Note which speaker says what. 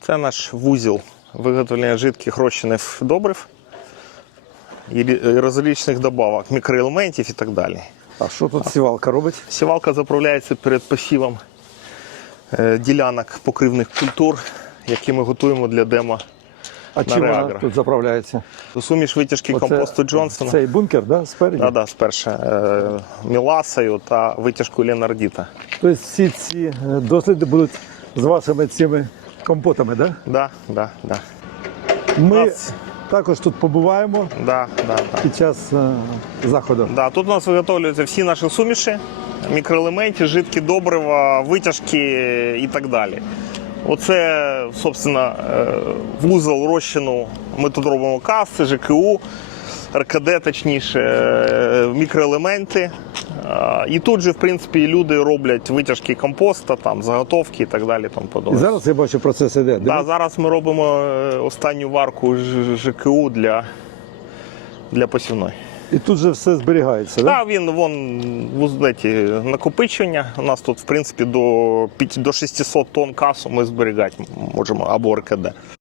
Speaker 1: Це наш вузол виготовлення жидких розчинів добрив і розличних добавок, мікроелементів і так далі.
Speaker 2: А що тут сівалка робить?
Speaker 1: Сівалка заправляється перед посівом е, ділянок покривних культур, які ми готуємо для демо.
Speaker 2: А чим вона тут заправляється?
Speaker 1: Суміш витяжки компосту Джонсона.
Speaker 2: Цей бункер, да, спереді?
Speaker 1: Да, да, спершу е, міласою та витяжкою Ленардіта.
Speaker 2: Тобто всі ці е, досліди будуть з вашими цими компотами, да?
Speaker 1: Да, да, да.
Speaker 2: Ми
Speaker 1: Нас-
Speaker 2: також тут побуваємо
Speaker 1: Да, да, да.
Speaker 2: під час е, заходу.
Speaker 1: Да, тут у нас виготовлюються всі наші суміші, мікроелементи, жидкі добрива, витяжки і так далі. Оце, собственно, е, вузол розчину. Ми тут робимо каси, ЖКУ, РКД, точніше, е, мікроелементи. І тут же, в принципі, люди роблять витяжки компоста, там, заготовки і так далі.
Speaker 2: І
Speaker 1: подобне.
Speaker 2: зараз я бачу процес іде.
Speaker 1: Да, зараз ми робимо е, останню варку ЖКУ для, для посівної.
Speaker 2: І тут же все зберігається, да?
Speaker 1: Так, він вон вузлеті накопичення. У нас тут, в принципі, до, до 600 тонн касу ми зберігати можемо або РКД.